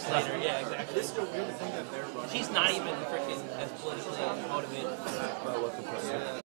Congress leader. Yeah, exactly. She's not even freaking as politically motivated.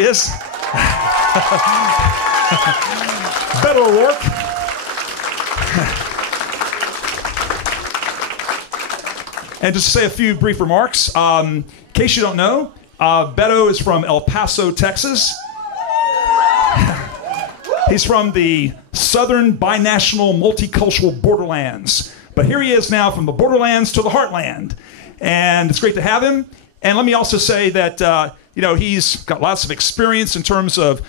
is Beto O'Rourke. And just to say a few brief remarks, in case you don't know, Beto is from El Paso, Texas. He's from the southern binational multicultural borderlands. But here he is now from the borderlands to the heartland. And it's great to have him. And let me also say that, he's got lots of experience in terms of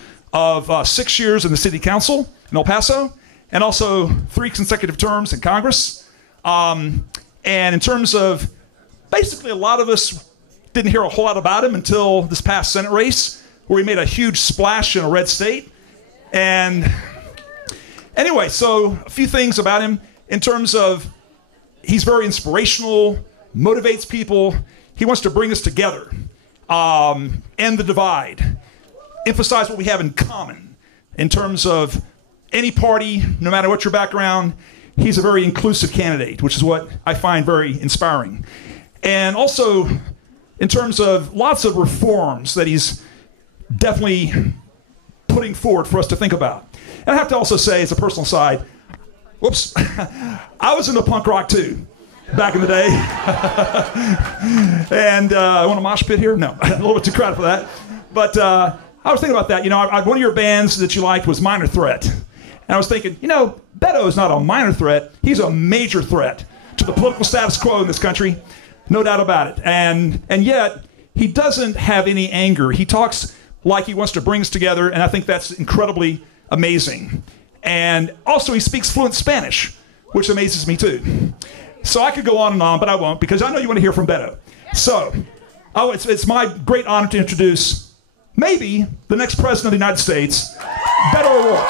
6 years in the city council in El Paso, and also 3 consecutive terms in Congress. And in terms of, basically a lot of us didn't hear a whole lot about him until this past Senate race, where he made a huge splash in a red state. And anyway, so a few things about him in terms of he's very inspirational, motivates people. He wants to bring us together, end the divide, emphasize what we have in common in terms of any party, no matter what your background. He's a very inclusive candidate, which is what I find very inspiring. And also, in terms of lots of reforms that he's definitely putting forward for us to think about. And I have to also say, as a personal side, whoops, I was into punk rock too, back in the day. And I want a mosh pit here? No, a little bit too crowded for that. But I was thinking about that. One of your bands that you liked was Minor Threat. And I was thinking, Beto is not a minor threat. He's a major threat to the political status quo in this country. No doubt about it. And yet, he doesn't have any anger. He talks like he wants to bring us together, and I think that's incredibly amazing. And also, he speaks fluent Spanish, which amazes me too. So I could go on and on, but I won't, because I know you want to hear from Beto. So, it's my great honor to introduce maybe the next president of the United States, Beto O'Rourke.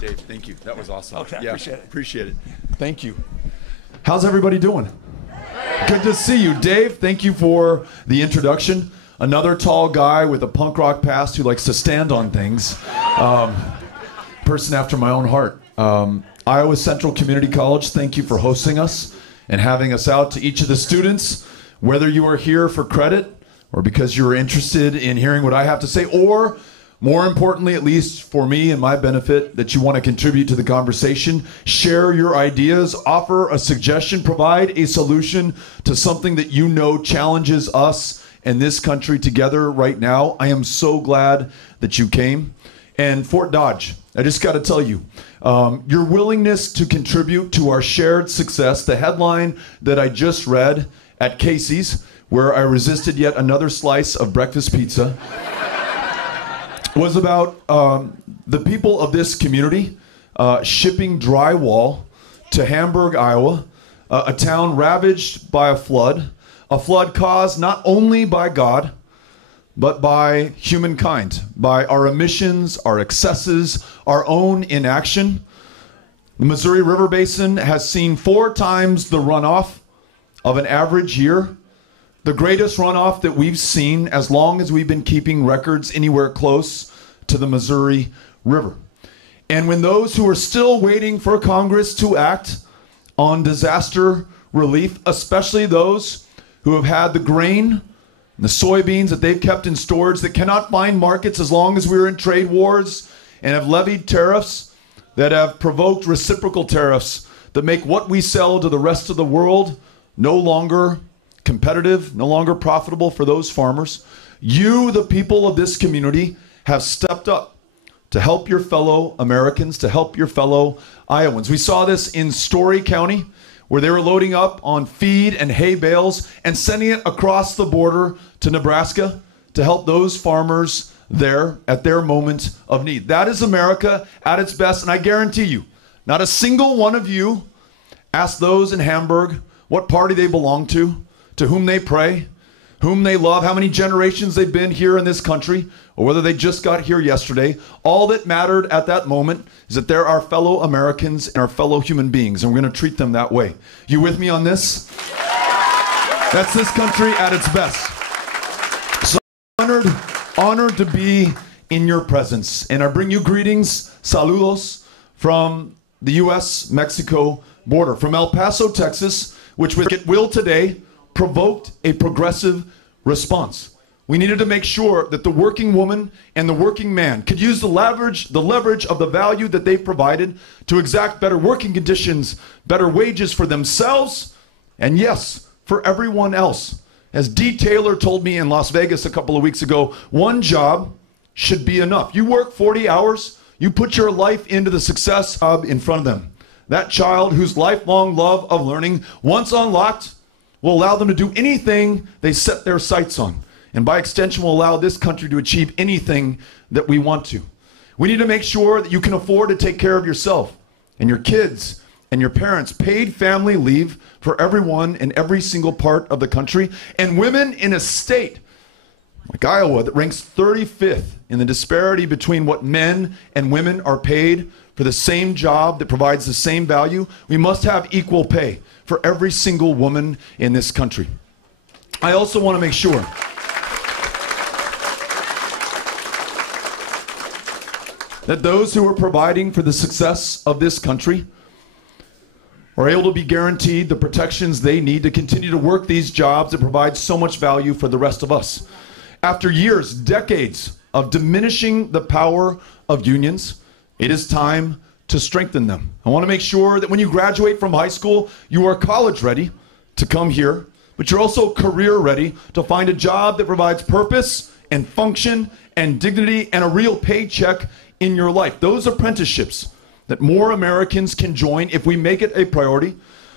Dave, thank you. That was awesome. Okay, yeah, appreciate it. Thank you. How's everybody doing? Good to see you. Dave, thank you for the introduction. Another tall guy with a punk rock past who likes to stand on things. Person after my own heart. Iowa Central Community College, thank you for hosting us and having us out to each of the students, whether you are here for credit or because you're interested in hearing what I have to say, or more importantly, at least for me and my benefit, that you want to contribute to the conversation, share your ideas, offer a suggestion, provide a solution to something that you know challenges us and this country together right now. I am so glad that you came. And Fort Dodge, I just got to tell you, your willingness to contribute to our shared success, the headline that I just read at Casey's, where I resisted yet another slice of breakfast pizza, was about the people of this community shipping drywall to Hamburg, Iowa, a town ravaged by a flood caused not only by God, but by humankind, by our emissions, our excesses, our own inaction. The Missouri River Basin has seen 4 times the runoff of an average year. The greatest runoff that we've seen as long as we've been keeping records anywhere close to the Missouri River. And when those who are still waiting for Congress to act on disaster relief, especially those who have had the grain and the soybeans that they've kept in storage that cannot find markets as long as we're in trade wars, and have levied tariffs that have provoked reciprocal tariffs that make what we sell to the rest of the world no longer competitive, no longer profitable for those farmers. You, the people of this community, have stepped up to help your fellow Americans, to help your fellow Iowans. We saw this in Story County, where they were loading up on feed and hay bales and sending it across the border to Nebraska to help those farmers there at their moment of need. That is America at its best, and I guarantee you, not a single one of you asked those in Hamburg what party they belong to whom they pray, whom they love, how many generations they've been here in this country, or whether they just got here yesterday. All that mattered at that moment is that they're our fellow Americans and our fellow human beings, and we're going to treat them that way. You with me on this? That's this country at its best. So honored to be in your presence. And I bring you greetings, saludos, from the U.S., Mexico, border. From El Paso, Texas, which will today provoked a progressive response. We needed to make sure that the working woman and the working man could use the leverage of the value that they provided to exact better working conditions, better wages for themselves, and yes, for everyone else. As Dee Taylor told me in Las Vegas a couple of weeks ago, one job should be enough. You work 40 hours, you put your life into the success of in front of them. That child whose lifelong love of learning, once unlocked, will allow them to do anything they set their sights on. And by extension will allow this country to achieve anything that we want to. We need to make sure that you can afford to take care of yourself and your kids and your parents. Paid family leave for everyone in every single part of the country. And women in a state like Iowa that ranks 35th in the disparity between what men and women are paid for the same job that provides the same value. We must have equal pay for every single woman in this country. I also want to make sure that those who are providing for the success of this country are able to be guaranteed the protections they need to continue to work these jobs that provide so much value for the rest of us. After years, decades of diminishing the power of unions, it is time to strengthen them. I want to make sure that when you graduate from high school, you are college ready to come here, but you're also career ready to find a job that provides purpose and function and dignity and a real paycheck in your life. Those apprenticeships that more Americans can join if we make it a priority.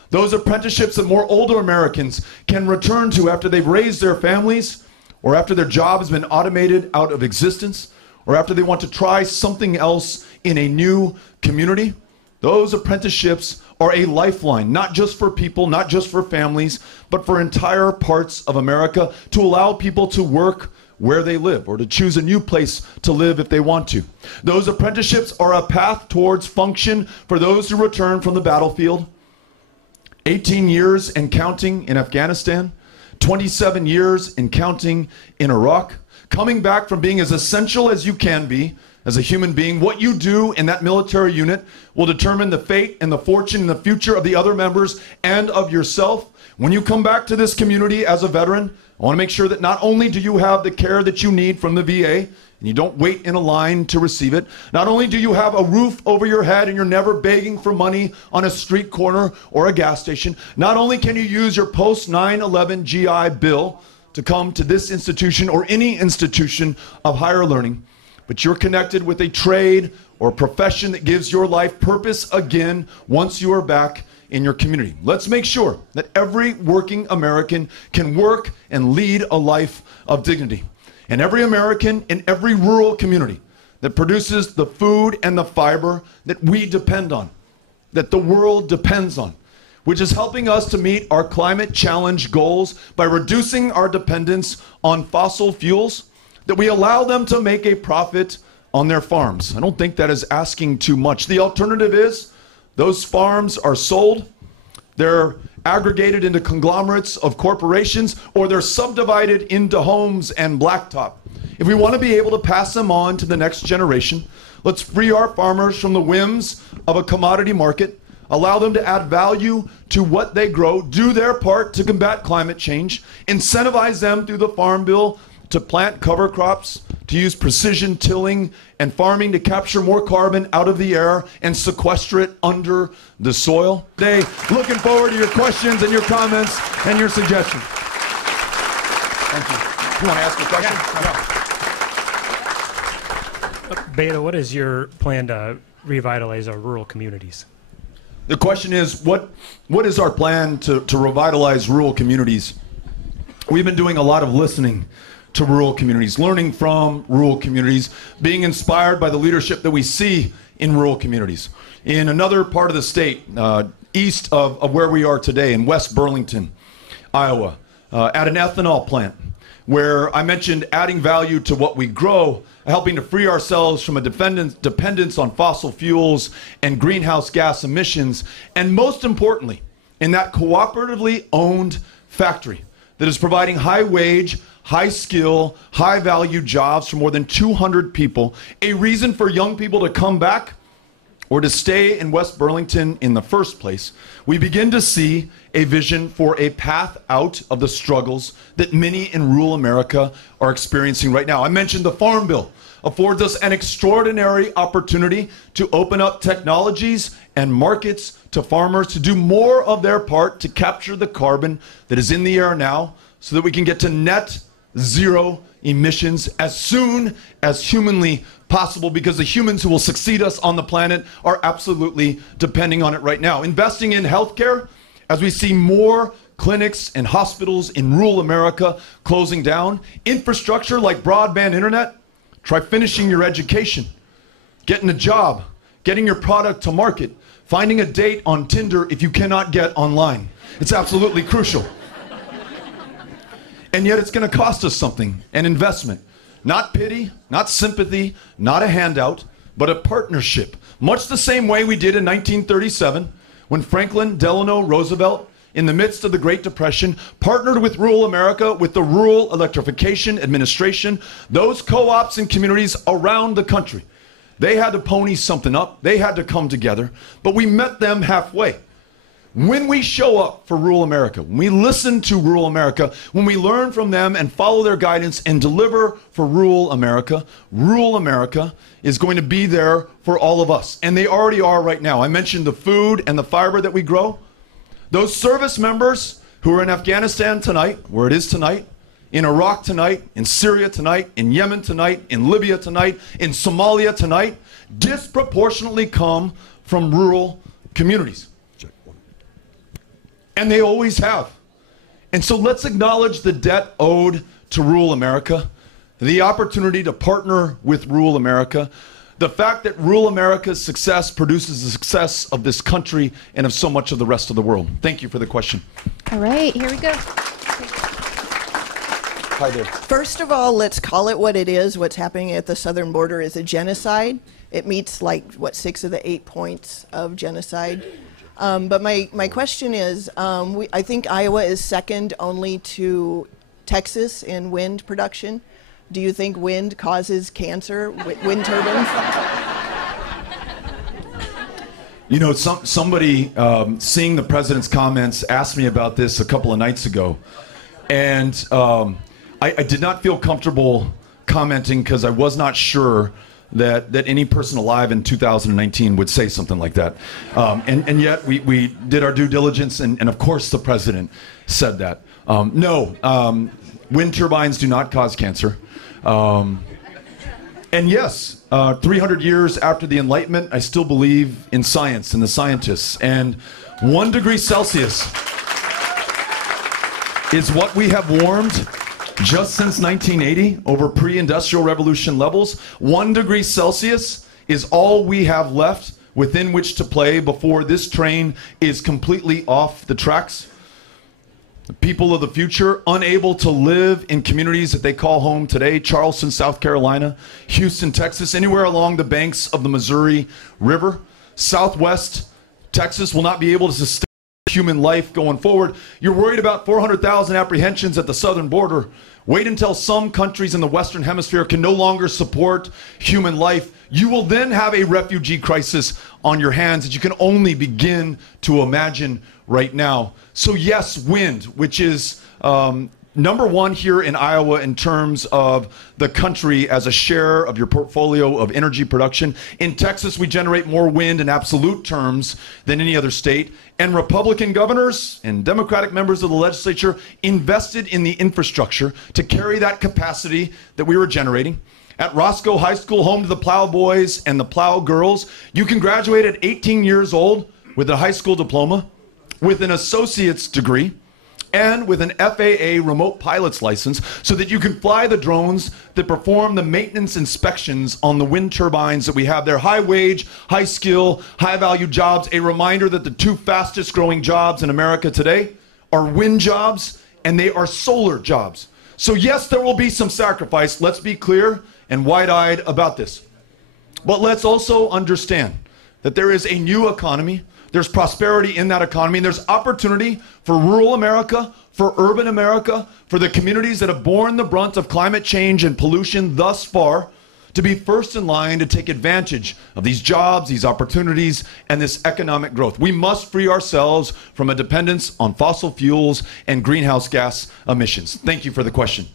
Those apprenticeships that more older Americans can return to after they've raised their families, or after their job has been automated out of existence, or after they want to try something else in a new community. Those apprenticeships are a lifeline, not just for people, not just for families, but for entire parts of America, to allow people to work where they live or to choose a new place to live if they want to. Those apprenticeships are a path towards function for those who return from the battlefield. 18 years and counting in Afghanistan, 27 years and counting in Iraq, coming back from being as essential as you can be as a human being. What you do in that military unit will determine the fate and the fortune and the future of the other members and of yourself. When you come back to this community as a veteran, I want to make sure that not only do you have the care that you need from the VA, and you don't wait in a line to receive it, not only do you have a roof over your head and you're never begging for money on a street corner or a gas station, not only can you use your post 9/11 GI Bill to come to this institution or any institution of higher learning, but you're connected with a trade or profession that gives your life purpose again once you are back in your community. Let's make sure that every working American can work and lead a life of dignity. And every American in every rural community that produces the food and the fiber that we depend on, that the world depends on, which is helping us to meet our climate challenge goals by reducing our dependence on fossil fuels, that we allow them to make a profit on their farms. I don't think that is asking too much. The alternative is those farms are sold, they're aggregated into conglomerates of corporations, or they're subdivided into homes and blacktop. If we want to be able to pass them on to the next generation, let's free our farmers from the whims of a commodity market, allow them to add value to what they grow, do their part to combat climate change, incentivize them through the Farm Bill to plant cover crops, to use precision tilling and farming to capture more carbon out of the air and sequester it under the soil. Today, looking forward to your questions and your comments and your suggestions. Thank you. You want to ask a question? Yeah. Beto, what is your plan to revitalize our rural communities? The question is, what is our plan to revitalize rural communities? We've been doing a lot of listening to rural communities, learning from rural communities, being inspired by the leadership that we see in rural communities. In another part of the state, east of where we are today, in West Burlington, Iowa, at an ethanol plant, where I mentioned adding value to what we grow, helping to free ourselves from a dependence on fossil fuels and greenhouse gas emissions, and most importantly, in that cooperatively owned factory that is providing high wage, high skill, high value jobs for more than 200 people, a reason for young people to come back or to stay in West Burlington in the first place, we begin to see a vision for a path out of the struggles that many in rural America are experiencing right now. I mentioned the Farm Bill affords us an extraordinary opportunity to open up technologies and markets to farmers to do more of their part to capture the carbon that is in the air now so that we can get to net zero emissions as soon as humanly possible, because the humans who will succeed us on the planet are absolutely depending on it right now. Investing in healthcare, as we see more clinics and hospitals in rural America closing down. Infrastructure like broadband internet. Try finishing your education, getting a job, getting your product to market, finding a date on Tinder if you cannot get online. It's absolutely crucial. And yet it's going to cost us something, an investment. Not pity, not sympathy, not a handout, but a partnership. Much the same way we did in 1937 when Franklin Delano Roosevelt, in the midst of the Great Depression, partnered with rural America, with the Rural Electrification Administration, those co-ops and communities around the country. They had to pony something up. They had to come together, but we met them halfway. When we show up for rural America, when we listen to rural America, when we learn from them and follow their guidance and deliver for rural America is going to be there for all of us. And they already are right now. I mentioned the food and the fiber that we grow. Those service members who are in Afghanistan tonight, where it is tonight, in Iraq tonight, in Syria tonight, in Yemen tonight, in Libya tonight, in Somalia tonight, disproportionately come from rural communities. And they always have. And so let's acknowledge the debt owed to rural America, the opportunity to partner with rural America, the fact that rural America's success produces the success of this country and of so much of the rest of the world. Thank you for the question. All right, here we go. Hi there. First of all, let's call it what it is. What's happening at the southern border is a genocide. It meets 6 of the 8 points of genocide. But my question is, I think Iowa is second only to Texas in wind production. Do you think wind causes cancer, wind turbines? You know, somebody seeing the president's comments asked me about this a couple of nights ago. And I did not feel comfortable commenting because I was not sure that any person alive in 2019 would say something like that. And yet we did our due diligence, and of course the president said that. No, wind turbines do not cause cancer. And yes, 300 years after the Enlightenment, I still believe in science and the scientists. And 1 degree Celsius is what we have warmed just since 1980 over pre-industrial revolution levels. 1 degree Celsius is all we have left within which to play before this train is completely off the tracks. The people of the future, unable to live in communities that they call home today, Charleston, South Carolina, Houston, Texas, anywhere along the banks of the Missouri River. Southwest Texas will not be able to sustain human life going forward. You're worried about 400,000 apprehensions at the southern border. Wait until some countries in the Western Hemisphere can no longer support human life. You will then have a refugee crisis on your hands that you can only begin to imagine right now. So yes, wind, which is number one here in Iowa in terms of the country as a share of your portfolio of energy production. In Texas, we generate more wind in absolute terms than any other state. And Republican governors and Democratic members of the legislature invested in the infrastructure to carry that capacity that we were generating. At Roscoe High School, home to the Plow Boys and the Plow Girls, you can graduate at 18 years old with a high school diploma, with an associate's degree, and with an FAA remote pilot's license so that you can fly the drones that perform the maintenance inspections on the wind turbines that we have there. High wage, high skill, high value jobs. A reminder that the 2 fastest growing jobs in America today are wind jobs and they are solar jobs. So yes, there will be some sacrifice. Let's be clear and wide-eyed about this. But let's also understand that there is a new economy. There's prosperity in that economy, and there's opportunity for rural America, for urban America, for the communities that have borne the brunt of climate change and pollution thus far to be first in line to take advantage of these jobs, these opportunities, and this economic growth. We must free ourselves from a dependence on fossil fuels and greenhouse gas emissions. Thank you for the question.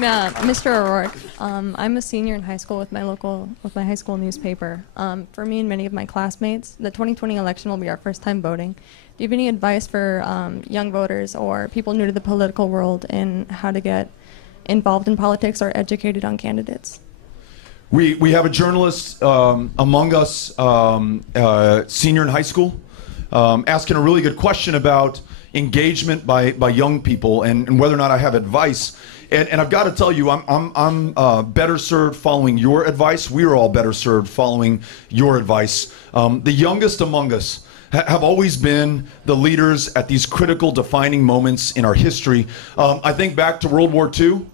Yeah, Mr. O'Rourke, I'm a senior in high school with my high school newspaper. For me and many of my classmates, the 2020 election will be our first time voting. Do you have any advice for young voters or people new to the political world in how to get involved in politics or educated on candidates? We have a journalist among us, senior in high school, asking a really good question about engagement by young people and whether or not I have advice. And I've got to tell you, I'm better served following your advice. We are all better served following your advice. The youngest among us have always been the leaders at these critical defining moments in our history. I think back to World War II,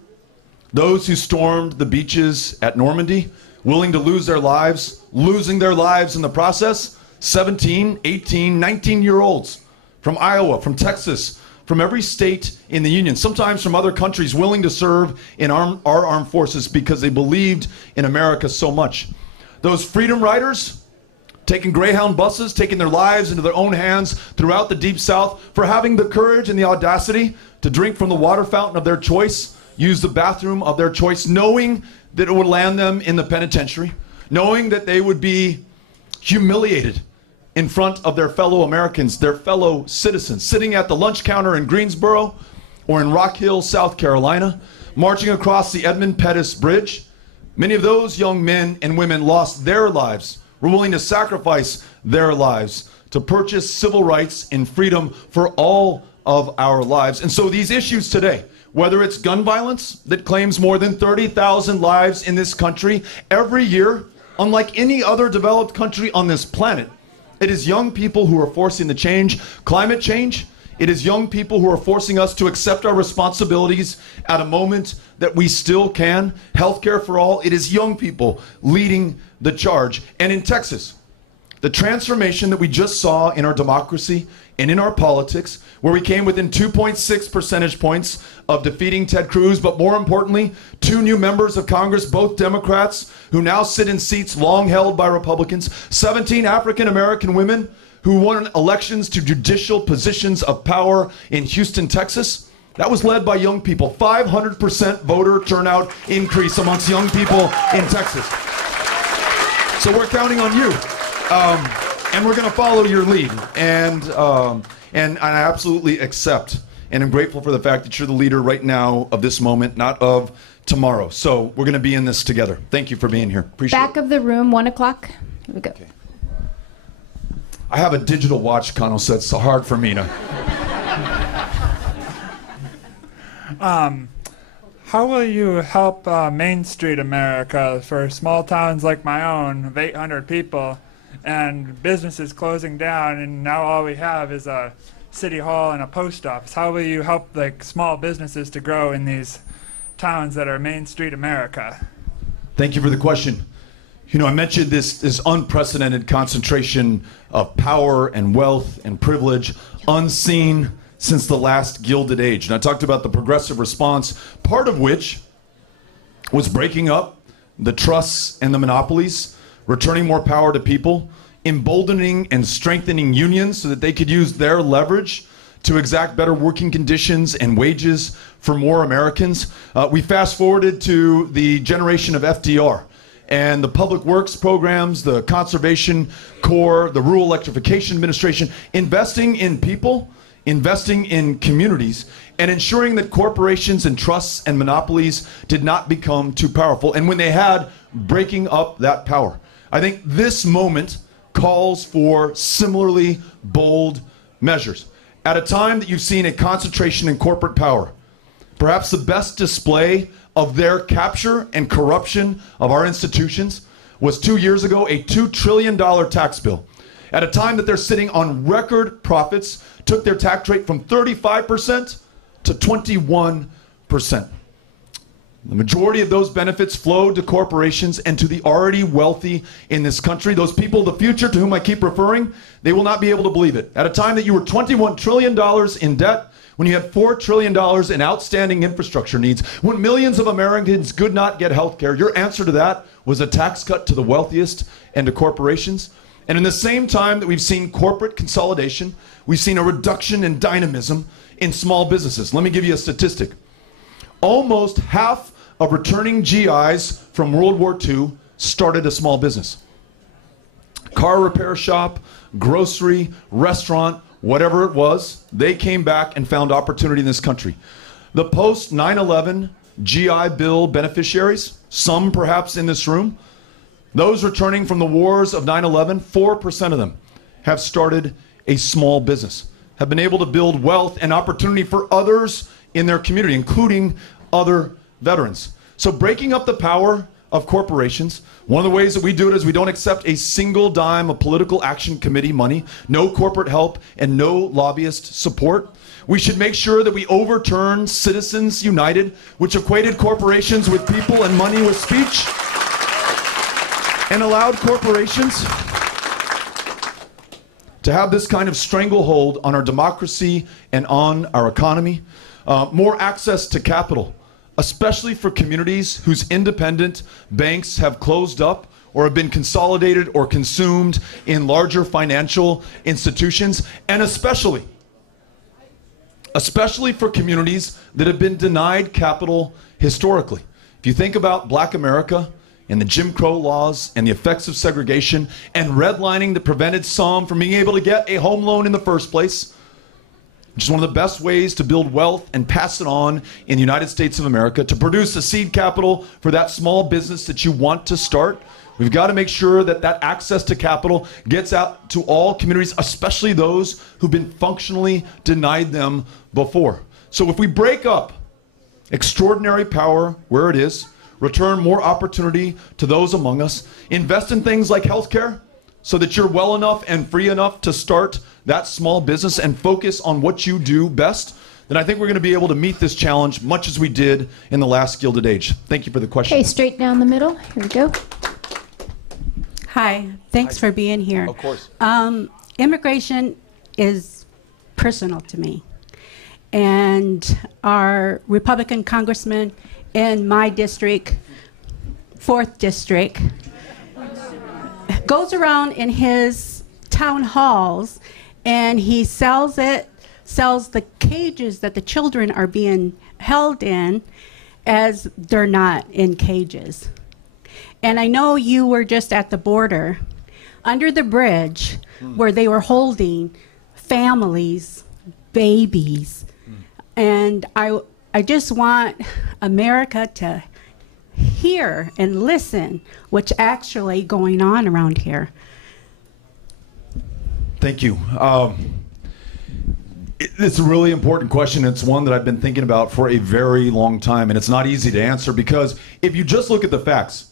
those who stormed the beaches at Normandy, willing to lose their lives, losing their lives in the process, 17, 18, 19-year-olds from Iowa, from Texas, from every state in the Union, sometimes from other countries, willing to serve in our armed forces because they believed in America so much. Those freedom riders, taking Greyhound buses, taking their lives into their own hands throughout the Deep South, for having the courage and the audacity to drink from the water fountain of their choice, use the bathroom of their choice, knowing that it would land them in the penitentiary, knowing that they would be humiliated in front of their fellow Americans, their fellow citizens, sitting at the lunch counter in Greensboro or in Rock Hill, South Carolina, marching across the Edmund Pettus Bridge. Many of those young men and women lost their lives, were willing to sacrifice their lives to purchase civil rights and freedom for all of our lives. And so these issues today, whether it's gun violence that claims more than 30,000 lives in this country every year, unlike any other developed country on this planet, it is young people who are forcing the change. Climate change, it is young people who are forcing us to accept our responsibilities at a moment that we still can. Healthcare for all, it is young people leading the charge. And in Texas, the transformation that we just saw in our democracy and in our politics, where we came within 2.6 percentage points of defeating Ted Cruz, but more importantly, 2 new members of Congress, both Democrats, who now sit in seats long held by Republicans, 17 African American women who won elections to judicial positions of power in Houston, Texas. That was led by young people. 500% voter turnout increase amongst young people in Texas. So we're counting on you. And we're going to follow your lead. And I absolutely accept and I'm grateful for the fact that you're the leader right now of this moment, not of tomorrow. So we're going to be in this together. Thank you for being here. Appreciate it. Back of the room, 1 o'clock. Here we go. Okay. I have a digital watch, Connell, so it's so hard for me to... How will you help Main Street America for small towns like my own of 800 people and businesses closing down, and now all we have is a city hall and a post office? How will you help like small businesses to grow in these towns that are Main Street America? Thank you for the question. You know, I mentioned this unprecedented concentration of power and wealth and privilege, unseen since the last Gilded Age. And I talked about the progressive response, part of which was breaking up the trusts and the monopolies, returning more power to people, emboldening and strengthening unions so that they could use their leverage to exact better working conditions and wages for more Americans. We fast forwarded to the generation of FDR and the public works programs, the Conservation Corps, the Rural Electrification Administration, investing in people, investing in communities, and ensuring that corporations and trusts and monopolies did not become too powerful. And when they had, breaking up that power. I think this moment calls for similarly bold measures. At a time that you've seen a concentration in corporate power, perhaps the best display of their capture and corruption of our institutions was 2 years ago, a $2 trillion tax bill. At a time that they're sitting on record profits, took their tax rate from 35% to 21%. The majority of those benefits flowed to corporations and to the already wealthy in this country. Those people, the future, to whom I keep referring, they will not be able to believe it. At a time that you were $21 trillion in debt, when you had $4 trillion in outstanding infrastructure needs, when millions of Americans could not get health care, your answer to that was a tax cut to the wealthiest and to corporations. And in the same time that we've seen corporate consolidation, we've seen a reduction in dynamism in small businesses. Let me give you a statistic. Almost half of returning GIs from World War II started a small business. Car repair shop, grocery, restaurant, whatever it was, they came back and found opportunity in this country. The post 9/11 GI Bill beneficiaries, some perhaps in this room, those returning from the wars of 9/11, 4% of them have started a small business, have been able to build wealth and opportunity for others in their community, including other veterans. So breaking up the power of corporations, one of the ways that we do it is we don't accept a single dime of political action committee money, no corporate help, and no lobbyist support. We should make sure that we overturn Citizens United, which equated corporations with people and money with speech, and allowed corporations to have this kind of stranglehold on our democracy and on our economy. More access to capital, especially for communities whose independent banks have closed up or have been consolidated or consumed in larger financial institutions, and especially for communities that have been denied capital historically. If you think about Black America and the Jim Crow laws and the effects of segregation and redlining that prevented some from being able to get a home loan in the first place, which is one of the best ways to build wealth and pass it on in the United States of America, to produce a seed capital for that small business that you want to start. We've got to make sure that that access to capital gets out to all communities, especially those who've been functionally denied them before. So if we break up extraordinary power where it is, return more opportunity to those among us, invest in things like healthcare so that you're well enough and free enough to start that small business and focus on what you do best, then I think we're going to be able to meet this challenge much as we did in the last Gilded Age. Thank you for the question. Okay, straight down the middle. Here we go. Hi, thanks for being here. Of course. Immigration is personal to me. And our Republican congressman in my district, 4th district, goes around in his town halls and he sells the cages that the children are being held in as they're not in cages. And I know you were just at the border, under the bridge, where they were holding families, babies. And I just want America to hear and listen what's actually going on around here. Thank you. It's a really important question. It's one that I've been thinking about for a very long time, and it's not easy to answer because if you just look at the facts,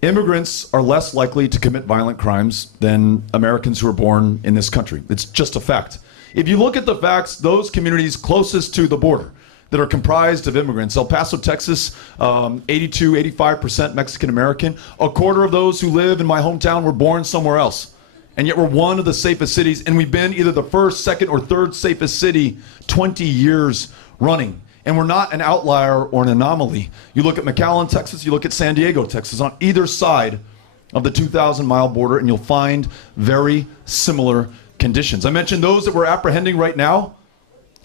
immigrants are less likely to commit violent crimes than Americans who are born in this country. It's just a fact. If you look at the facts, those communities closest to the border that are comprised of immigrants, El Paso, Texas, 82, 85% Mexican American. A quarter of those who live in my hometown were born somewhere else. And yet we're one of the safest cities, and we've been either the first, second, or third safest city 20 years running. And we're not an outlier or an anomaly. You look at McAllen, Texas, you look at San Diego, Texas, on either side of the 2,000-mile border, and you'll find very similar conditions. I mentioned those that we're apprehending right now,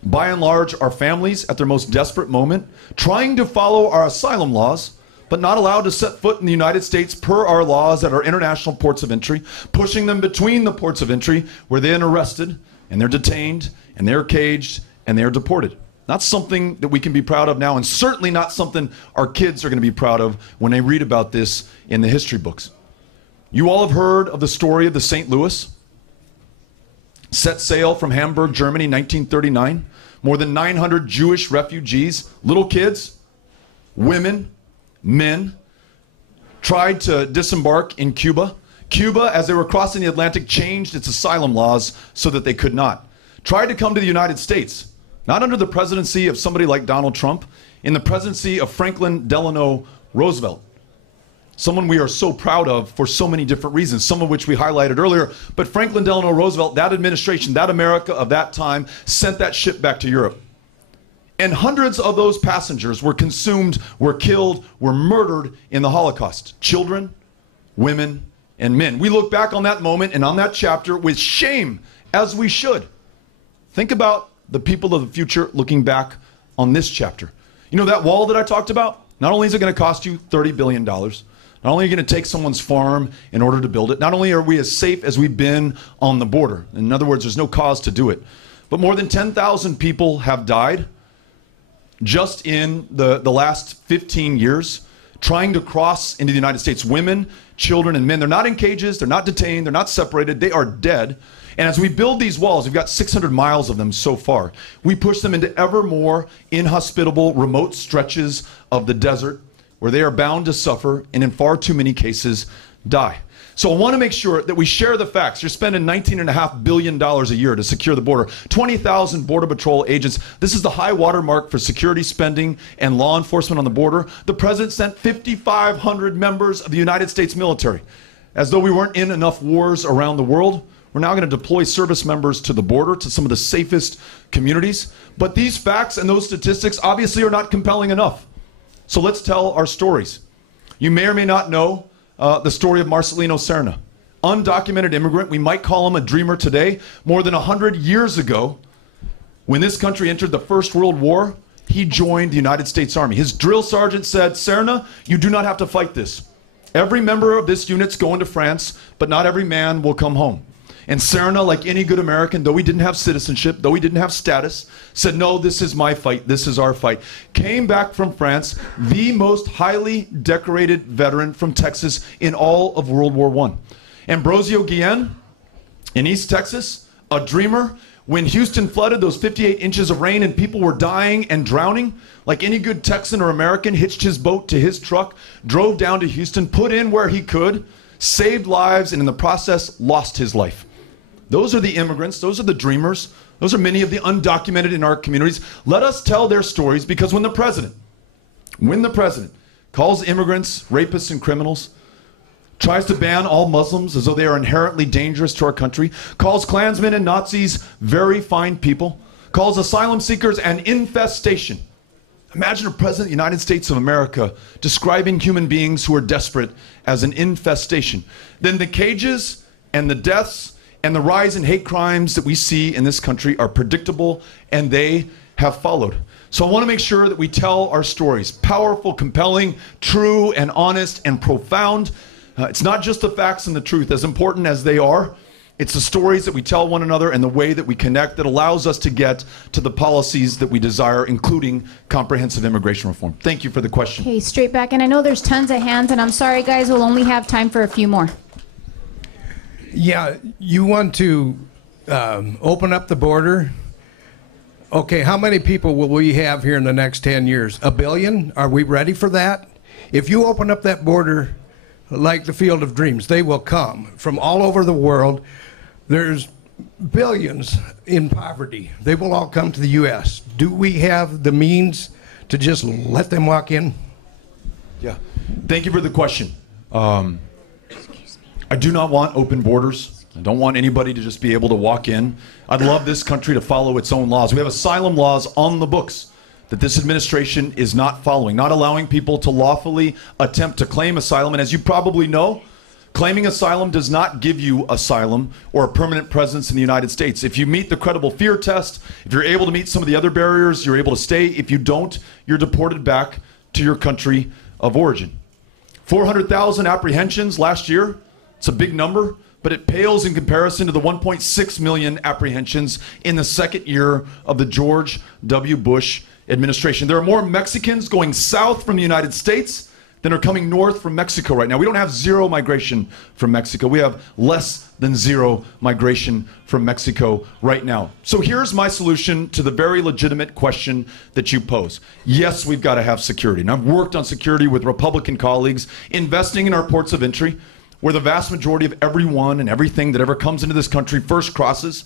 by and large, are families at their most desperate moment, trying to follow our asylum laws, but not allowed to set foot in the United States per our laws at our international ports of entry, pushing them between the ports of entry, where they're then arrested, and they're detained, and they're caged, and they're deported. Not something that we can be proud of now, and certainly not something our kids are going to be proud of when they read about this in the history books. You all have heard of the story of the St. Louis. Set sail from Hamburg, Germany, 1939. More than 900 Jewish refugees, little kids, women, men, tried to disembark in Cuba. Cuba, as they were crossing the Atlantic, changed its asylum laws so that they could not. Tried to come to the United States, not under the presidency of somebody like Donald Trump. in the presidency of Franklin Delano Roosevelt. Someone we are so proud of for so many different reasons, some of which we highlighted earlier. But Franklin Delano Roosevelt, that administration, that America of that time, sent that ship back to Europe. And hundreds of those passengers were consumed, were killed, were murdered in the Holocaust. Children, women, and men. We look back on that moment and on that chapter with shame, as we should. Think about the people of the future looking back on this chapter. You know that wall that I talked about? Not only is it going to cost you $30 billion, not only are you going to take someone's farm in order to build it, not only are we as safe as we've been on the border, in other words, there's no cause to do it, but more than 10,000 people have died just in the last 15 years trying to cross into the United States. Women, children, and men. They're not in cages, they're not detained, they're not separated, they are dead. And as we build these walls, we've got 600 miles of them so far, we push them into ever more inhospitable, remote stretches of the desert where they are bound to suffer and in far too many cases die. So I want to make sure that we share the facts. You're spending $19.5 billion a year to secure the border. 20,000 Border Patrol agents. This is the high water mark for security spending and law enforcement on the border. The president sent 5,500 members of the United States military. As though we weren't in enough wars around the world, we're now going to deploy service members to the border, to some of the safest communities. But these facts and those statistics obviously are not compelling enough. So let's tell our stories. You may or may not know the story of Marcelino Serna. Undocumented immigrant, we might call him a dreamer today. More than 100 years ago, when this country entered the First World War, he joined the United States Army. His drill sergeant said, "Serna, you do not have to fight this. Every member of this unit's going to France, but not every man will come home." And Serna, like any good American, though he didn't have citizenship, though he didn't have status, said, "No, this is my fight, this is our fight." Came back from France, the most highly decorated veteran from Texas in all of World War I. Ambrosio Guillen in East Texas, a dreamer. When Houston flooded, those 58 inches of rain and people were dying and drowning, like any good Texan or American, hitched his boat to his truck, drove down to Houston, put in where he could, saved lives, and in the process lost his life. Those are the immigrants, those are the dreamers, those are many of the undocumented in our communities. Let us tell their stories, because when the president calls immigrants rapists and criminals, tries to ban all Muslims as though they are inherently dangerous to our country, calls Klansmen and Nazis very fine people, calls asylum seekers an infestation. Imagine a president of the United States of America describing human beings who are desperate as an infestation. Then the cages and the deaths and the rise in hate crimes that we see in this country are predictable, and they have followed. So I want to make sure that we tell our stories. Powerful, compelling, true, and honest, and profound. It's not just the facts and the truth, as important as they are. It's the stories that we tell one another and the way that we connect that allows us to get to the policies that we desire, including comprehensive immigration reform. Thank you for the question. Okay, straight back. And I know there's tons of hands, and I'm sorry, guys, we'll only have time for a few more. Yeah, you want to open up the border. Okay, how many people will we have here in the next 10 years? 1 billion? Are we ready for that? If you open up that border like the Field of Dreams, they will come from all over the world. There's billions in poverty. They will all come to the U.S. Do we have the means to just let them walk in? Yeah. Thank you for the question. I do not want open borders. I don't want anybody to just be able to walk in. I'd love this country to follow its own laws. We have asylum laws on the books that this administration is not following, not allowing people to lawfully attempt to claim asylum. And as you probably know, claiming asylum does not give you asylum or a permanent presence in the United States. If you meet the credible fear test, if you're able to meet some of the other barriers, you're able to stay. If you don't, you're deported back to your country of origin. 400,000 apprehensions last year. It's a big number, but it pales in comparison to the 1.6 million apprehensions in the second year of the George W. Bush administration. There are more Mexicans going south from the United States than are coming north from Mexico right now. We don't have zero migration from Mexico. We have less than zero migration from Mexico right now. So here's my solution to the very legitimate question that you pose. Yes, we've got to have security. And I've worked on security with Republican colleagues, investing in our ports of entry, where the vast majority of everyone and everything that ever comes into this country first crosses,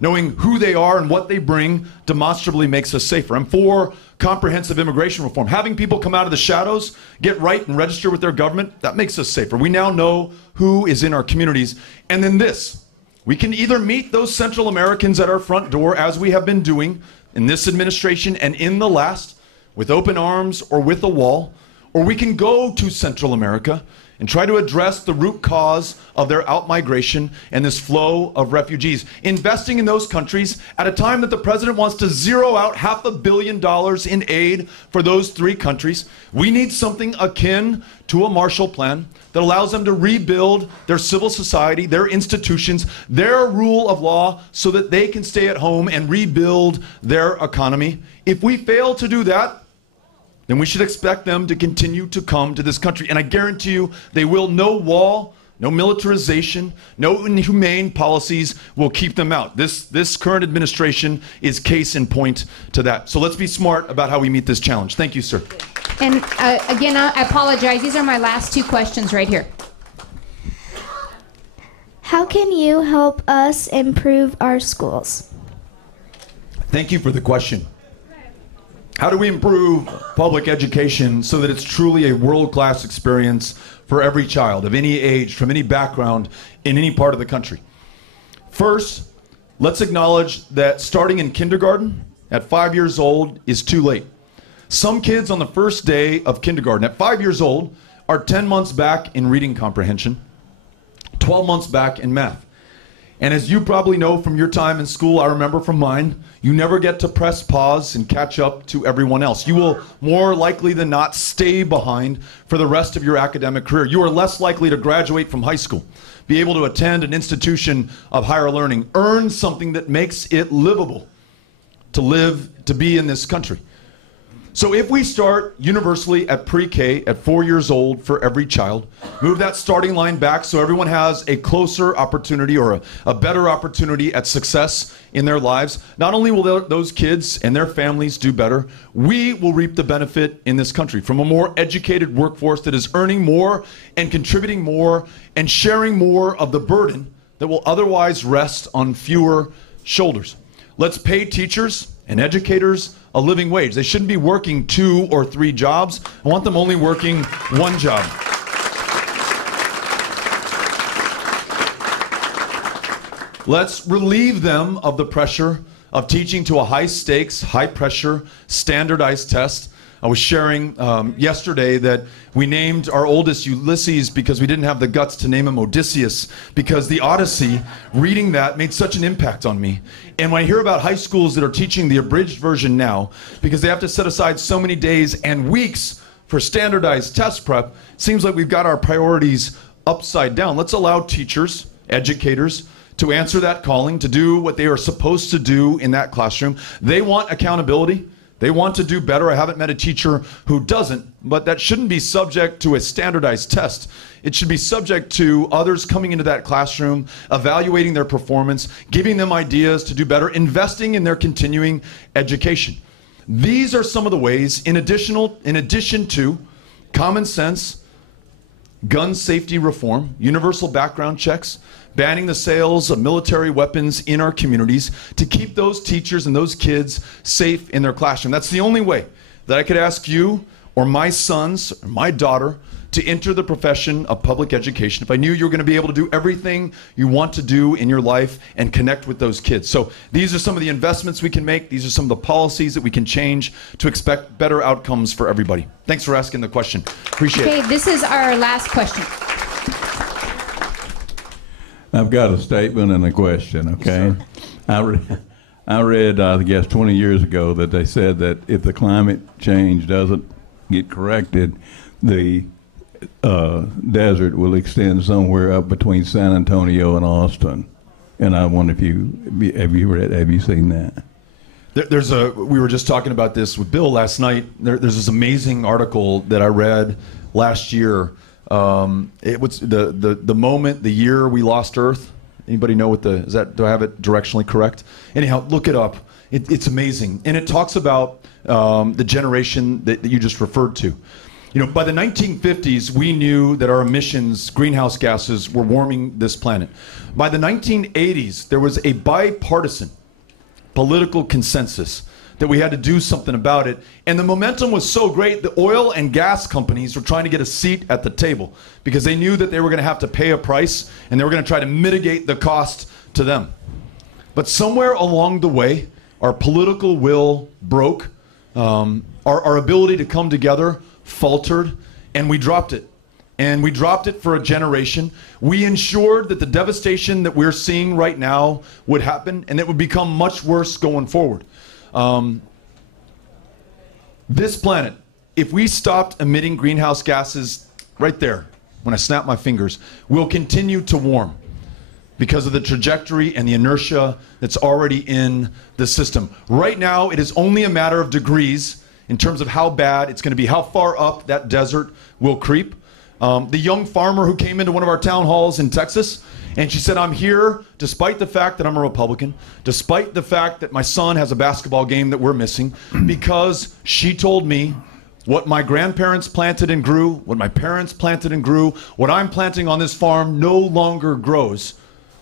Knowing who they are and what they bring demonstrably makes us safer. I'm for comprehensive immigration reform. Having people come out of the shadows, get right and register with their government, that makes us safer. We now know who is in our communities. And then this, we can either meet those Central Americans at our front door, as we have been doing in this administration and in the last, with open arms or with a wall, or we can go to Central America and try to address the root cause of their outmigration and this flow of refugees. Investing in those countries at a time that the president wants to zero out $500 million in aid for those 3 countries. We need something akin to a Marshall Plan that allows them to rebuild their civil society, their institutions, their rule of law, so that they can stay at home and rebuild their economy. If we fail to do that, then we should expect them to continue to come to this country. And I guarantee you, they will. No wall, no militarization, no inhumane policies will keep them out. This current administration is case in point to that. So let's be smart about how we meet this challenge. Thank you, sir. And again, I apologize. These are my last 2 questions right here. How can you help us improve our schools? Thank you for the question. How do we improve public education so that it's truly a world-class experience for every child of any age, from any background, in any part of the country? First, let's acknowledge that starting in kindergarten at 5 years old is too late. Some kids on the first day of kindergarten at 5 years old are 10 months back in reading comprehension, 12 months back in math. And as you probably know from your time in school, I remember from mine, you never get to press pause and catch up to everyone else. You will more likely than not stay behind for the rest of your academic career. You are less likely to graduate from high school, be able to attend an institution of higher learning, earn something that makes it livable to live, to be in this country. So if we start universally at pre-K at 4 years old for every child, move that starting line back so everyone has a closer opportunity or a better opportunity at success in their lives, not only will those kids and their families do better, we will reap the benefit in this country from a more educated workforce that is earning more and contributing more and sharing more of the burden that will otherwise rest on fewer shoulders. Let's pay teachers and educators a living wage. They shouldn't be working 2 or 3 jobs. I want them only working 1 job. Let's relieve them of the pressure of teaching to a high-stakes, high-pressure, standardized test. I was sharing yesterday that we named our oldest Ulysses because we didn't have the guts to name him Odysseus, because the Odyssey, reading that, made such an impact on me. And when I hear about high schools that are teaching the abridged version now, because they have to set aside so many days and weeks for standardized test prep, it seems like we've got our priorities upside down. Let's allow teachers, educators, to answer that calling, to do what they are supposed to do in that classroom. They want accountability. They want to do better. I haven't met a teacher who doesn't, but that shouldn't be subject to a standardized test. It should be subject to others coming into that classroom, evaluating their performance, giving them ideas to do better, investing in their continuing education. These are some of the ways, in addition to common sense, gun safety reform, universal background checks, banning the sales of military weapons in our communities to keep those teachers and those kids safe in their classroom. That's the only way that I could ask you or my sons or my daughter to enter the profession of public education if I knew you were going to be able to do everything you want to do in your life and connect with those kids. So these are some of the investments we can make. These are some of the policies that we can change to expect better outcomes for everybody. Thanks for asking the question. Appreciate it. Okay, this is our last question. I've got a statement and a question, okay? I read, I guess, 20 years ago that they said that if the climate change doesn't get corrected, the desert will extend somewhere up between San Antonio and Austin. And I wonder if have you seen that? We were just talking about this with Bill last night. There's this amazing article that I read last year. It was the moment, the year we lost Earth. Anybody know what do I have it directionally correct? Anyhow, look it up. It's amazing. And it talks about the generation that you just referred to. By the 1950s, we knew that our emissions, greenhouse gases, were warming this planet. By the 1980s, there was a bipartisan political consensus that we had to do something about it. And the momentum was so great, the oil and gas companies were trying to get a seat at the table because they knew that they were going to have to pay a price and they were going to try to mitigate the cost to them. But somewhere along the way, our political will broke, our ability to come together faltered, and we dropped it. And we dropped it for a generation. We ensured that the devastation that we're seeing right now would happen, and it would become much worse going forward. This planet, if we stopped emitting greenhouse gases right there, when I snap my fingers, will continue to warm because of the trajectory and the inertia that's already in the system. Right now, it is only a matter of degrees in terms of how bad it's going to be, how far up that desert will creep. The young farmer who came into one of our town halls in Texas, and she said, I'm here despite the fact that I'm a Republican, despite the fact that my son has a basketball game that we're missing, because she told me what my grandparents planted and grew, what my parents planted and grew, what I'm planting on this farm no longer grows.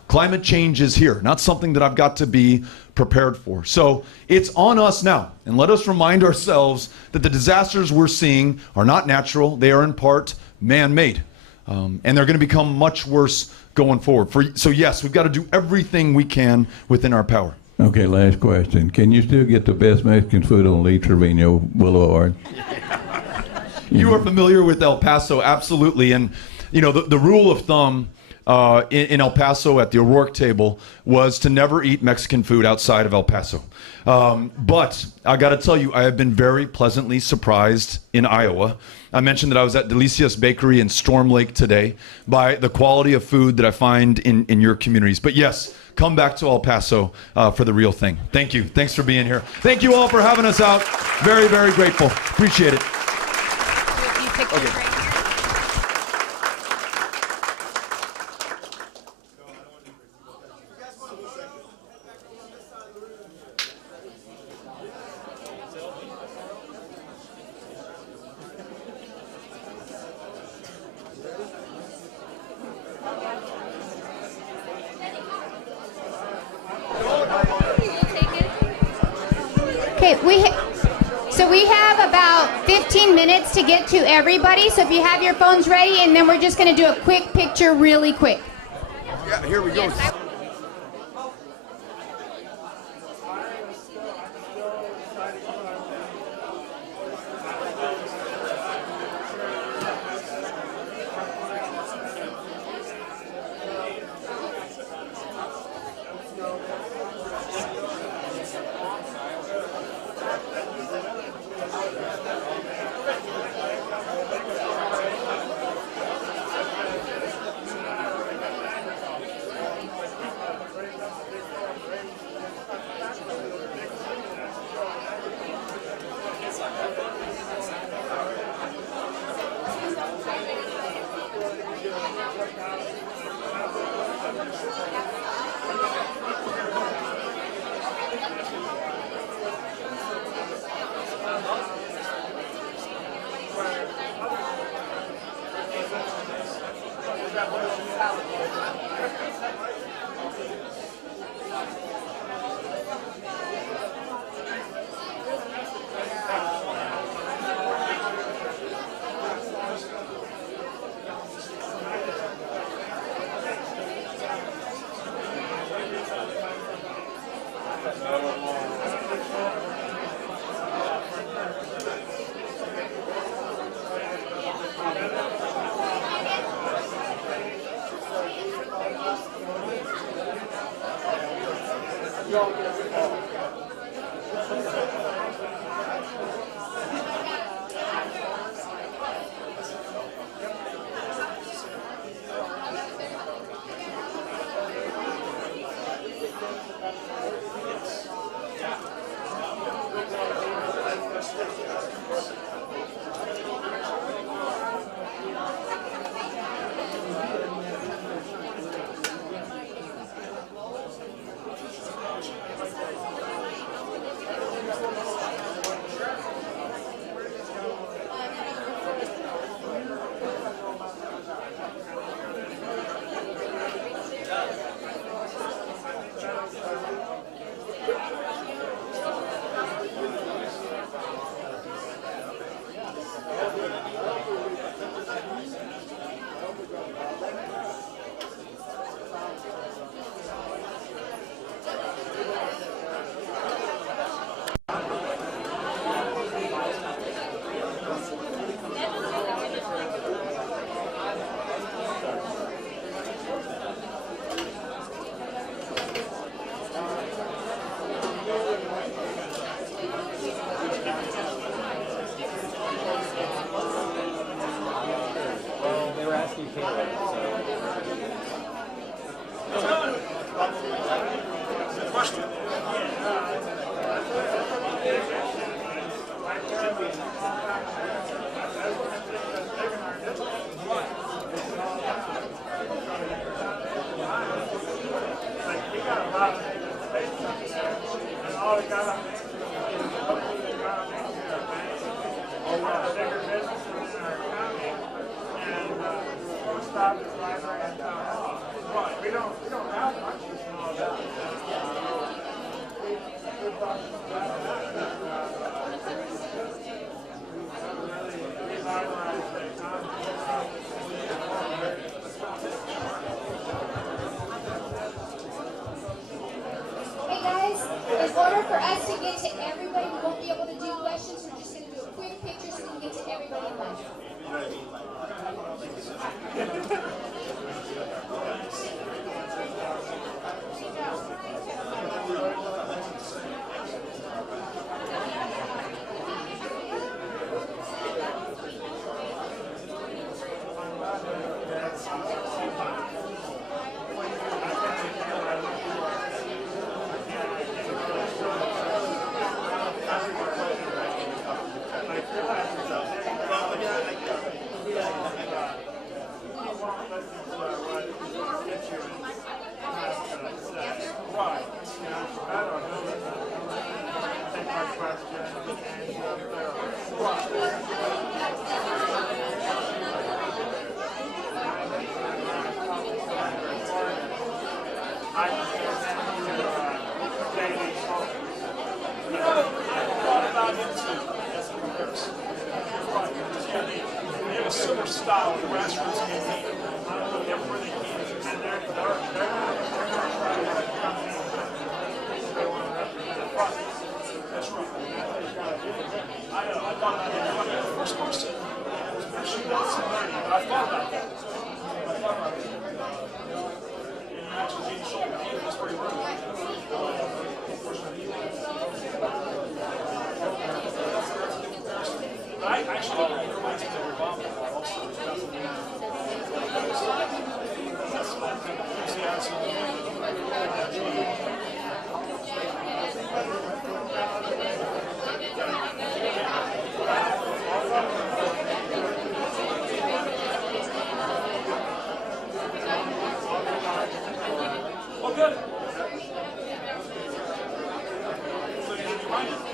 Climate change is here, not something that I've got to be prepared for. So it's on us now. And let us remind ourselves that the disasters we're seeing are not natural. They are in part man-made. And they're going to become much worse going forward. So yes, we've got to do everything we can within our power. Okay, last question. Can you still get the best Mexican food on Lee Trevino Boulevard? You are familiar with El Paso, absolutely. And, the rule of thumb in El Paso at the O'Rourke table was to never eat Mexican food outside of El Paso. But I got to tell you, I have been very pleasantly surprised in Iowa. I mentioned that I was at Delicias Bakery in Storm Lake today by the quality of food that I find in your communities. But yes, come back to El Paso for the real thing. Thank you. Thanks for being here. Thank you all for having us out. Very, very grateful. Appreciate it. Okay. So we have about 15 minutes to get to everybody, so if you have your phones ready, and then we're just going to do a quick picture really quick. Yeah, here we go. Yes. stop at the library and town hall. Right. We don't have much to know about Hey guys, in order for us to get to everybody, we won't be able to do questions. We're just going to do a quick picture so we can get to everybody in line. Style of grassroots campaign. Everywhere they can. And they're that's right. I know. I thought about it. I'm the first person. Especially not somebody, but I thought about that. And actually, Gene Schultz, that's pretty rude. I actually think it reminds me of Obama. Oh, good. So you should be right.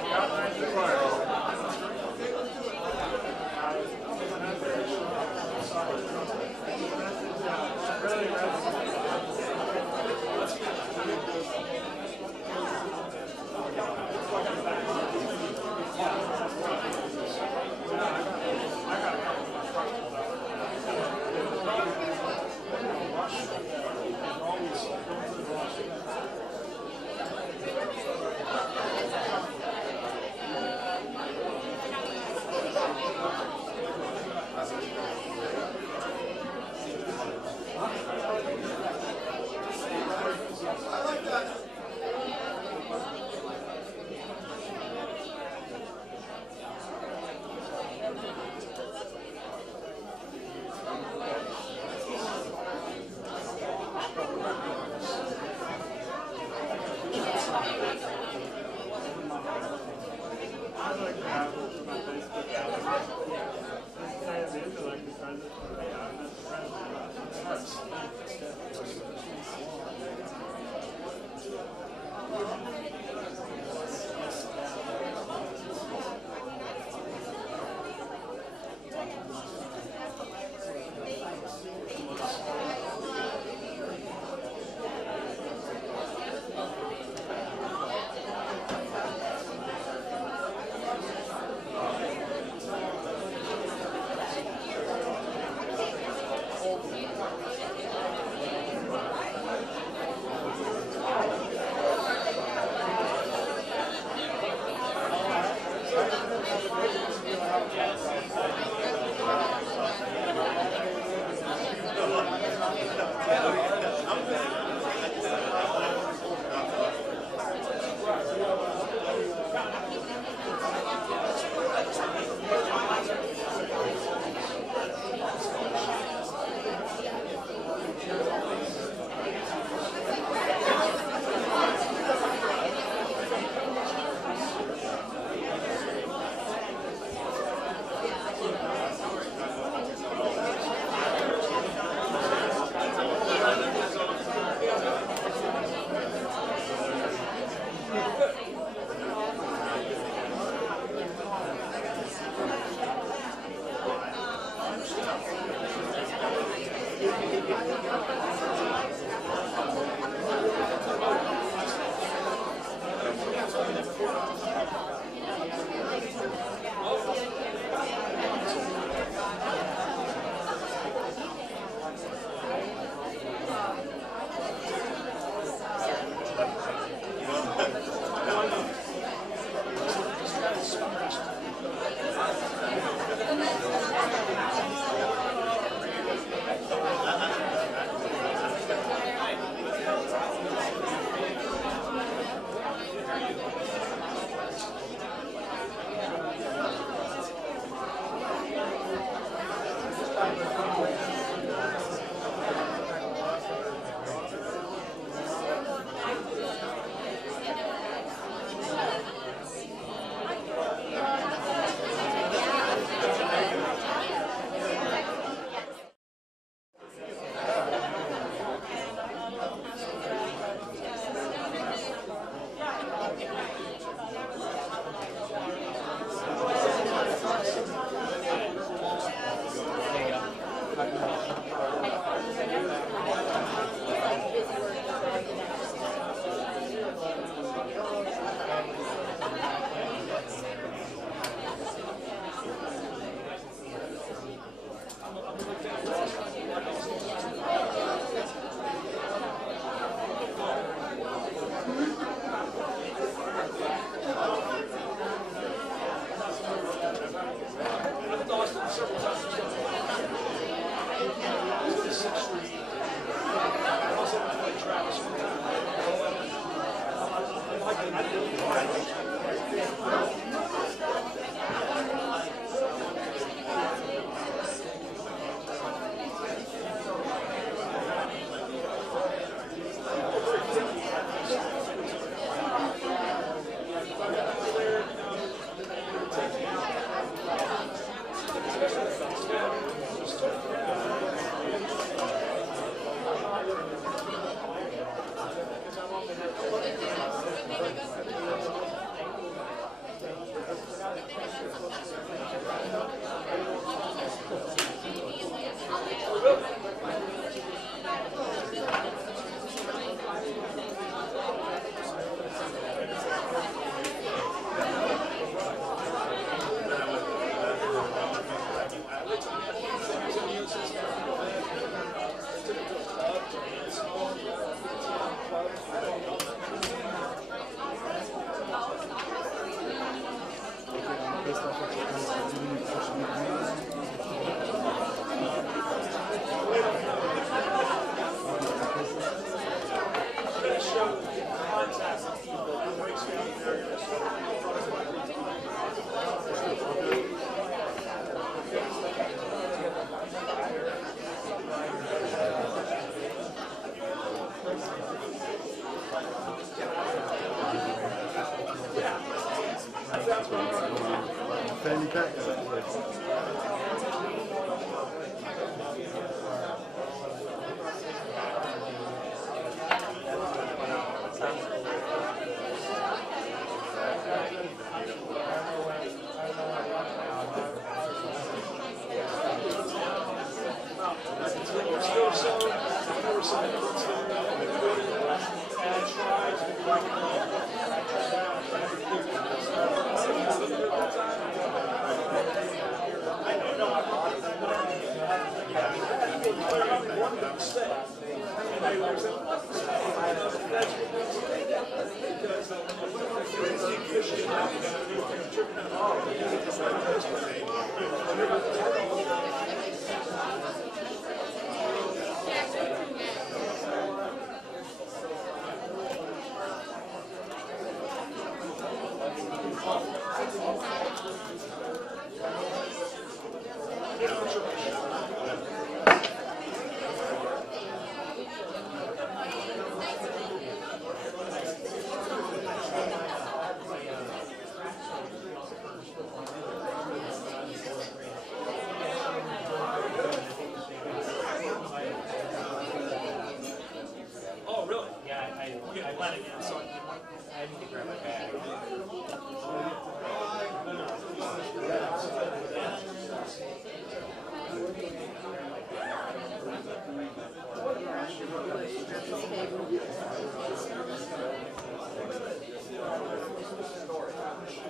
Thank you.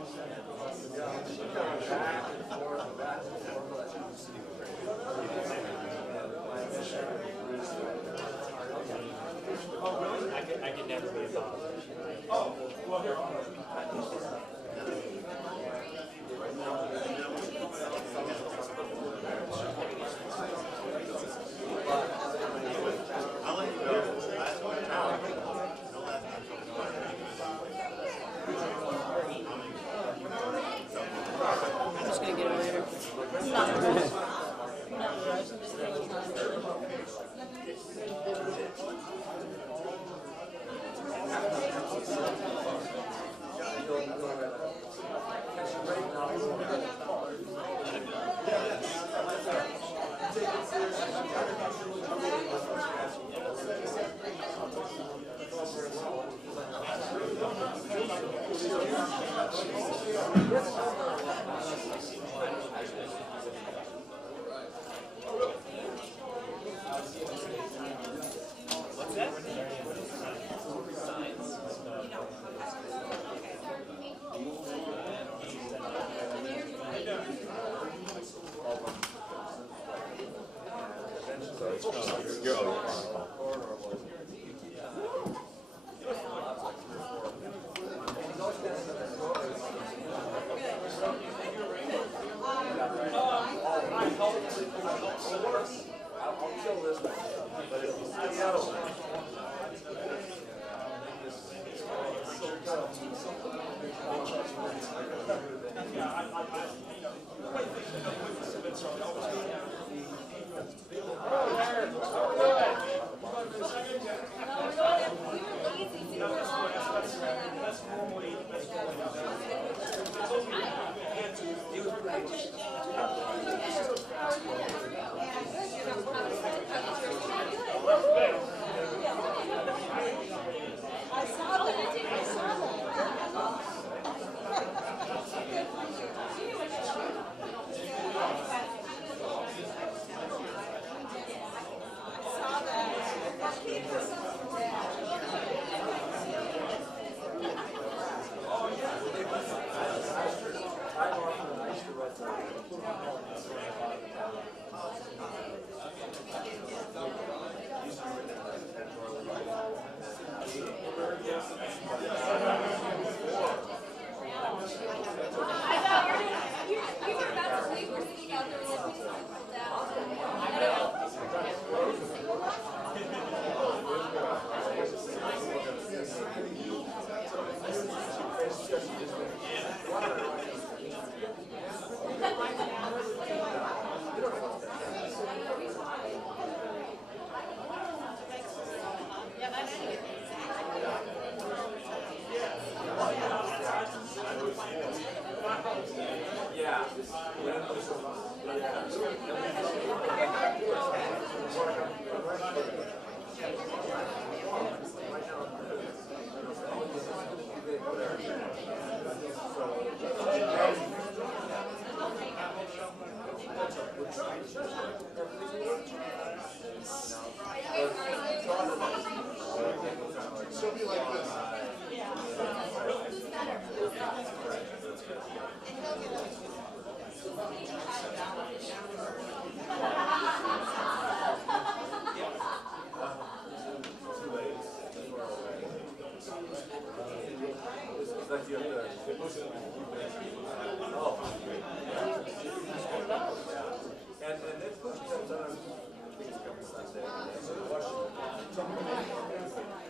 I could never be a politician. Oh, well, here. I'm just gonna get over here.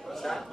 What's that?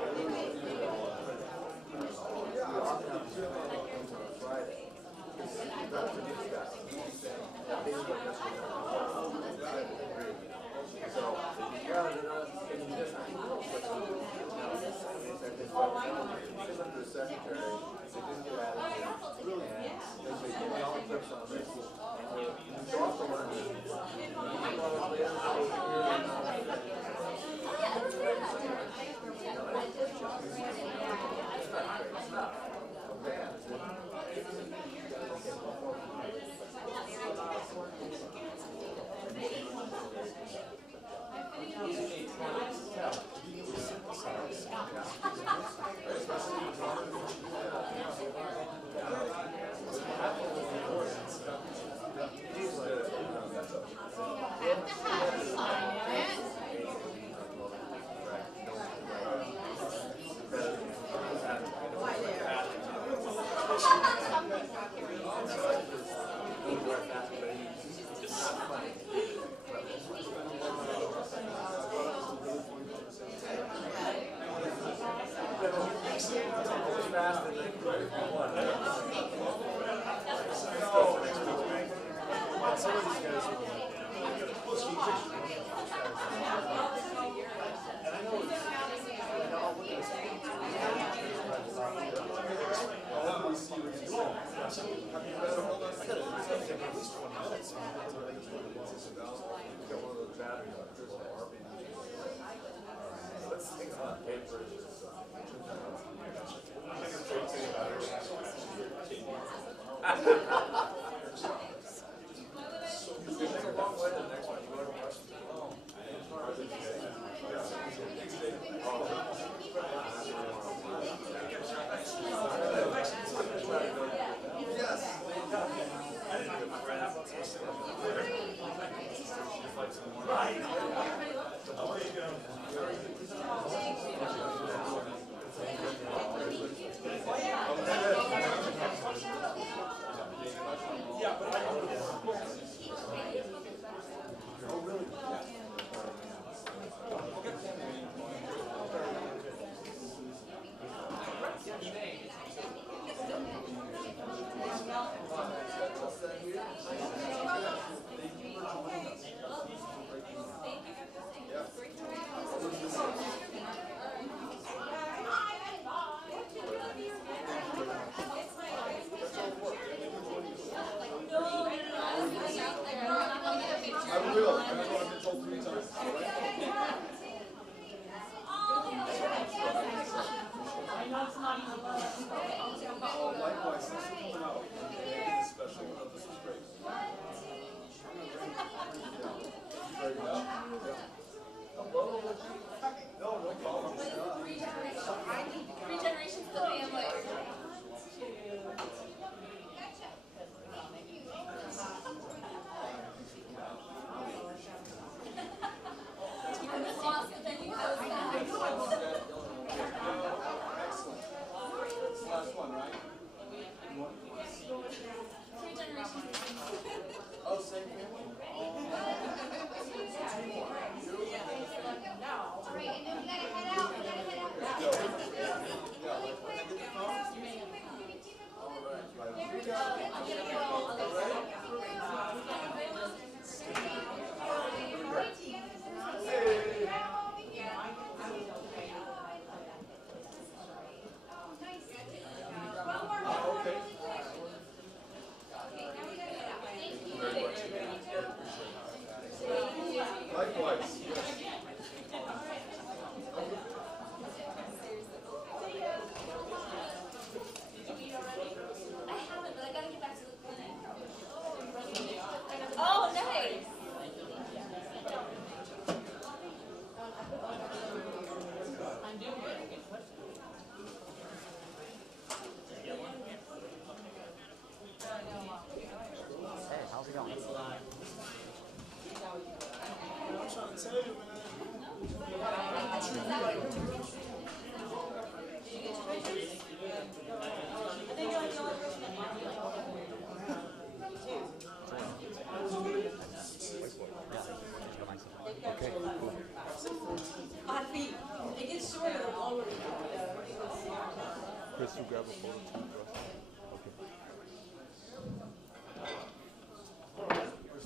Chris, you grab a photo too.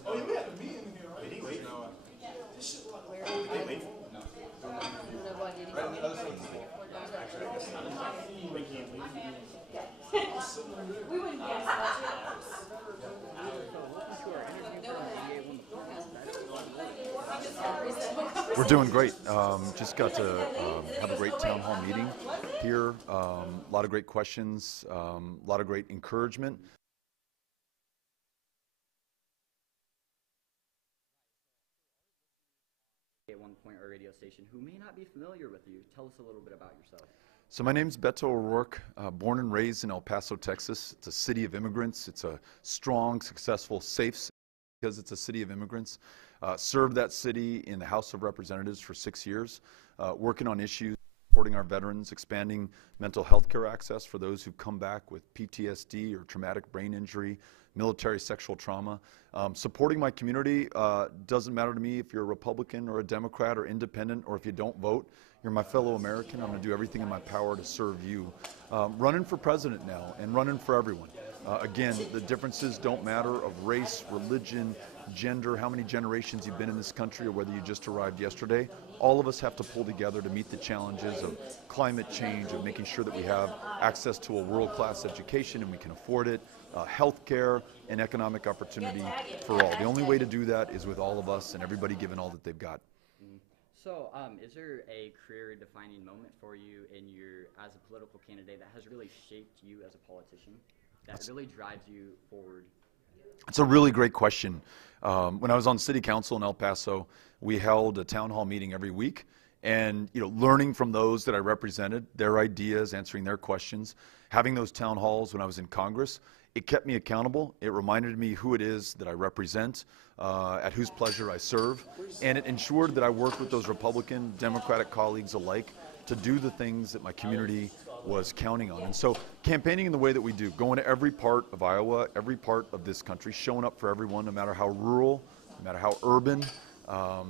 Oh, you had a meeting here, right? Did he wait? No. This shit look weird. Did they wait? No. We wouldn't guess that. We're doing great. Just got to have a great town hall meeting here. A lot of great questions, a lot of great encouragement. At one point, our radio station, who may not be familiar with you, tell us a little bit about yourself. So my name's Beto O'Rourke, born and raised in El Paso, Texas. It's a city of immigrants. It's a strong, successful, safe city because it's a city of immigrants. Served that city in the House of Representatives for 6 years, working on issues supporting our veterans, expanding mental health care access for those who've come back with PTSD or traumatic brain injury, military sexual trauma. Supporting my community doesn't matter to me if you're a Republican or a Democrat or independent, or if you don't vote. You're my fellow American. I'm going to do everything in my power to serve you. Running for president now and running for everyone. Again, the differences don't matter of race, religion, gender, how many generations you've been in this country, or whether you just arrived yesterday. All of us have to pull together to meet the challenges of climate change, of making sure that we have access to a world-class education and we can afford it, health care, and economic opportunity for all. The only way to do that is with all of us and everybody giving all that they've got. So, is there a career-defining moment for you in your as a political candidate that has really shaped you as a politician? that really drives you forward? It's a really great question. When I was on city council in El Paso, we held a town hall meeting every week, and learning from those that I represented, their ideas, answering their questions, having those town halls when I was in Congress, it kept me accountable. It reminded me who it is that I represent, at whose pleasure I serve, and it ensured that I worked with those Republican, Democratic colleagues alike to do the things that my community was counting on. And so campaigning in the way that we do, going to every part of Iowa, every part of this country, showing up for everyone, no matter how rural, no matter how urban, no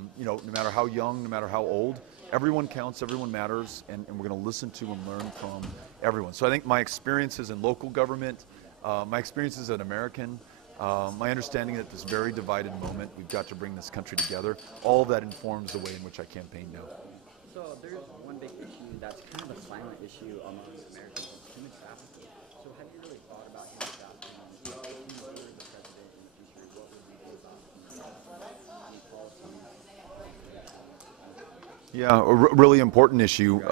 matter how young, no matter how old, everyone counts, everyone matters, and we're going to listen to and learn from everyone. So I think my experiences in local government, my experiences as an American, my understanding that at this very divided moment, we've got to bring this country together, all of that informs the way in which I campaign now. So there's one big issue that's kind of a silent issue among Americans, human trafficking. So have you really thought about human trafficking? If you were the president in the future, what would you do about any policies? Yeah, a really important issue.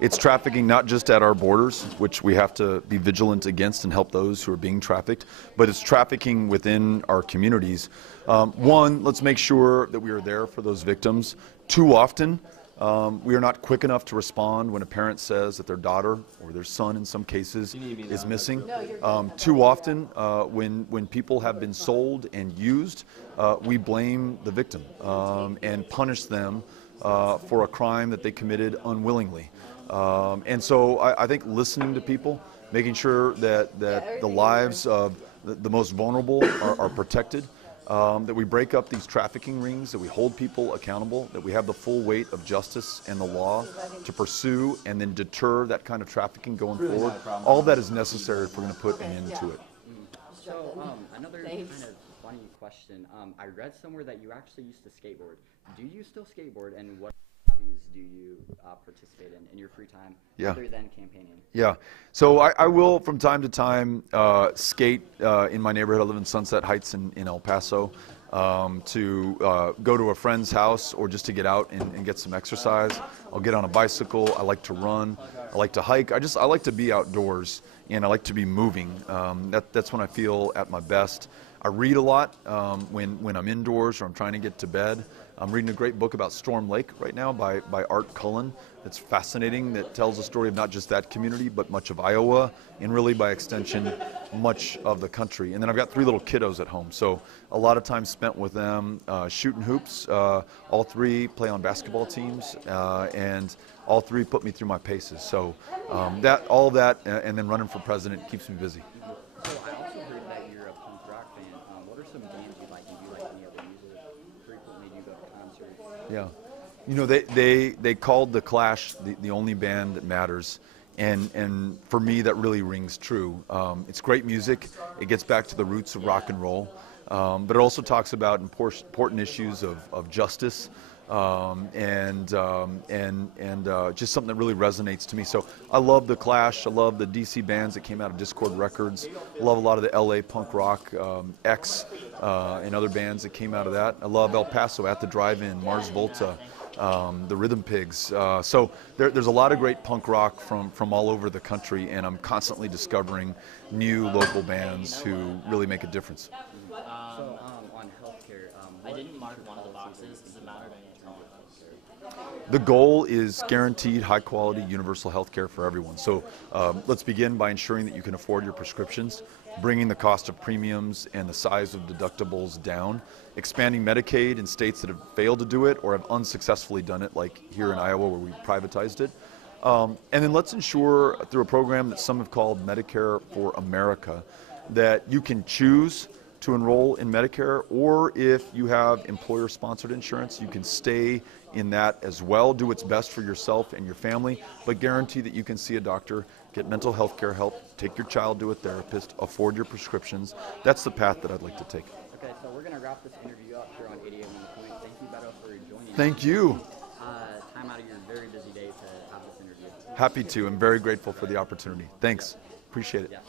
It's trafficking not just at our borders, which we have to be vigilant against and help those who are being trafficked, but it's trafficking within our communities. One, let's make sure that we are there for those victims. Too often, we are not quick enough to respond when a parent says that their daughter or their son, in some cases, is missing. Too often, when people have been sold and used, we blame the victim and punish them for a crime that they committed unwillingly. And so I think listening to people, making sure that the lives of the most vulnerable are protected, that we break up these trafficking rings, that we hold people accountable, that we have the full weight of justice and the law to pursue and then deter that kind of trafficking going forward. All that is necessary if we're going to put an end to it. So another kind of funny question. I read somewhere that you actually used to skateboard. Do you still skateboard, and what hobbies do you participate in your free time other than campaigning? Yeah, so I will from time to time skate in my neighborhood. I live in Sunset Heights in El Paso, to go to a friend's house or just to get out and get some exercise. I'll get on a bicycle. I like to run. I like to hike. I like to be outdoors, and I like to be moving. That's when I feel at my best. I read a lot when I'm indoors or I'm trying to get to bed. I'm reading a great book about Storm Lake right now by Art Cullen. It's fascinating, that tells the story of not just that community, but much of Iowa, and really by extension, much of the country. And then I've got 3 little kiddos at home, so a lot of time spent with them shooting hoops. All 3 play on basketball teams, and all 3 put me through my paces. So all that, and then running for president keeps me busy. So I also heard that you're a punk rock fan. What are some bands you like? Do you like any other music? Frequently do you go to concerts? Yeah. They called The Clash the only band that matters. And for me, that really rings true. It's great music. It gets back to the roots of rock and roll. But it also talks about important issues of justice, and just something that really resonates to me. So I love The Clash. I love the DC bands that came out of Discord Records. I love a lot of the LA punk rock, X, and other bands that came out of that. I love El Paso, At the Drive-In, Mars Volta, the Rhythm Pigs. So there's a lot of great punk rock from all over the country, and I'm constantly discovering new local bands who really make a difference. So on healthcare, I didn't mark one of the boxes. Does it matter to any The goal is guaranteed high-quality universal health care for everyone. So let's begin by ensuring that you can afford your prescriptions, bringing the cost of premiums and the size of deductibles down, expanding Medicaid in states that have failed to do it or have unsuccessfully done it, like here in Iowa where we privatized it. And then let's ensure through a program that some have called Medicare for America that you can choose to enroll in Medicare, or if you have employer-sponsored insurance, you can stay in that as well. Do what's best for yourself and your family, but guarantee that you can see a doctor, get mental health care help, take your child to a therapist, afford your prescriptions. That's the path that I'd like to take. Okay, so we're going to wrap this interview up here on 88 on the Point. Thank you, Beto, for joining us. Thank you. Time out of your very busy day to have this interview. Happy to. I'm very grateful for the opportunity. Thanks. Appreciate it. Yeah.